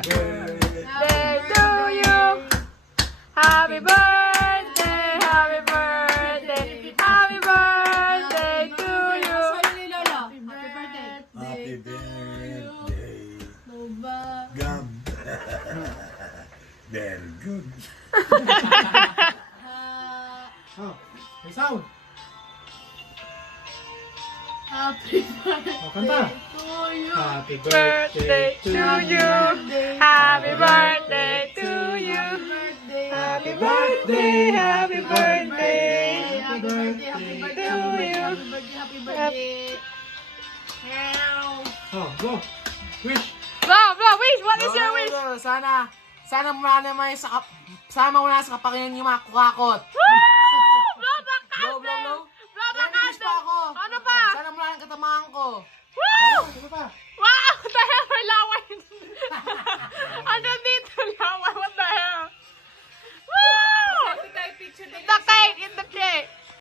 birthday to you. Happy birthday, happy birthday, happy birthday to you. Happy birthday. Gab. Very good. Oh, may sound. Happy Oh, kanta. birthday to you. Happy Birthday to you. Happy birthday to you. Happy birthday, happy birthday. Happy birthday, happy birthday, to happy you. birthday, happy birthday. Meow. Oh, go. Wish. Blah, wish, what is your wish? Sana marami may sana mawala sa kapangyarihan yung mga kukakot. Blow the Blow, candle! blow, blow. Blow the May wish pa candle! ako. Ano pa? Sana mawala ang katamaan ko. Oh, ano pa?